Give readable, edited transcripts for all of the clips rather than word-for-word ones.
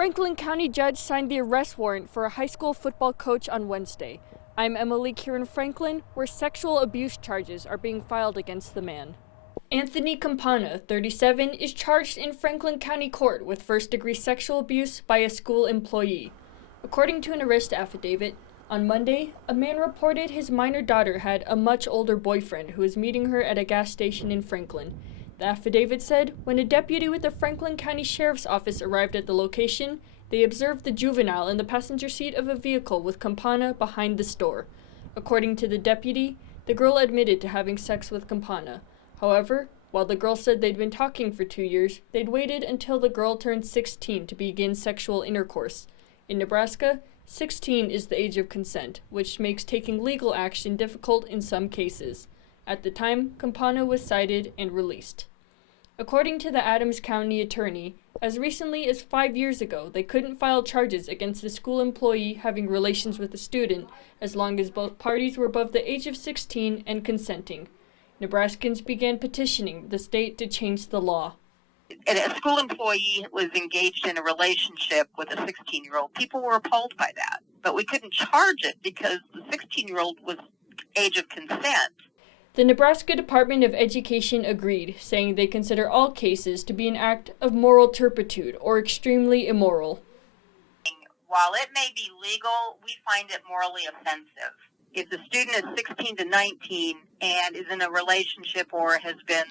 Franklin County judge signed the arrest warrant for a high school football coach on Wednesday. I'm Emily Kieran Franklin, where sexual abuse charges are being filed against the man. Anthony Campana, 37, is charged in Franklin County Court with first-degree sexual abuse by a school employee. According to an arrest affidavit, on Monday, a man reported his minor daughter had a much older boyfriend who was meeting her at a gas station in Franklin. The affidavit said when a deputy with the Franklin County Sheriff's Office arrived at the location, they observed the juvenile in the passenger seat of a vehicle with Campana behind the store. According to the deputy, the girl admitted to having sex with Campana. However, while the girl said they'd been talking for 2 years, they'd waited until the girl turned 16 to begin sexual intercourse. In Nebraska, 16 is the age of consent, which makes taking legal action difficult in some cases. At the time, Campana was cited and released. According to the Adams County attorney, as recently as 5 years ago, they couldn't file charges against the school employee having relations with a student as long as both parties were above the age of 16 and consenting. Nebraskans began petitioning the state to change the law. And a school employee was engaged in a relationship with a 16-year-old. People were appalled by that, but we couldn't charge it because the 16-year-old was age of consent. The Nebraska Department of Education agreed, saying they consider all cases to be an act of moral turpitude or extremely immoral. While it may be legal, we find it morally offensive. If the student is 16 to 19 and is in a relationship or has been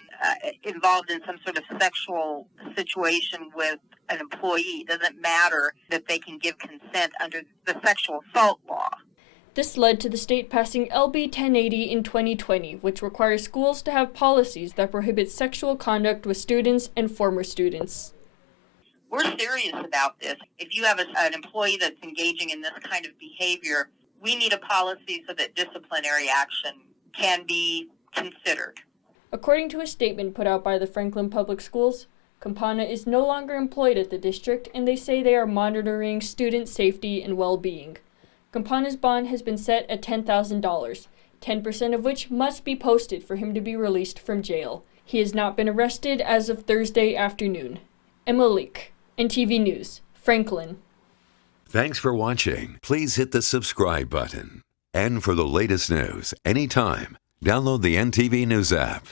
involved in some sort of sexual situation with an employee, it doesn't matter that they can give consent under the sexual assault law. This led to the state passing LB 1080 in 2020, which requires schools to have policies that prohibit sexual conduct with students and former students. We're serious about this. If you have an employee that's engaging in this kind of behavior, we need a policy so that disciplinary action can be considered. According to a statement put out by the Franklin Public Schools, Campana is no longer employed at the district, and they say they are monitoring student safety and well-being. Campana's bond has been set at $10,000, 10% of which must be posted for him to be released from jail. He has not been arrested as of Thursday afternoon. Emma Leak, NTV News, Franklin. Thanks for watching. Please hit the subscribe button. And for the latest news anytime, download the NTV News app.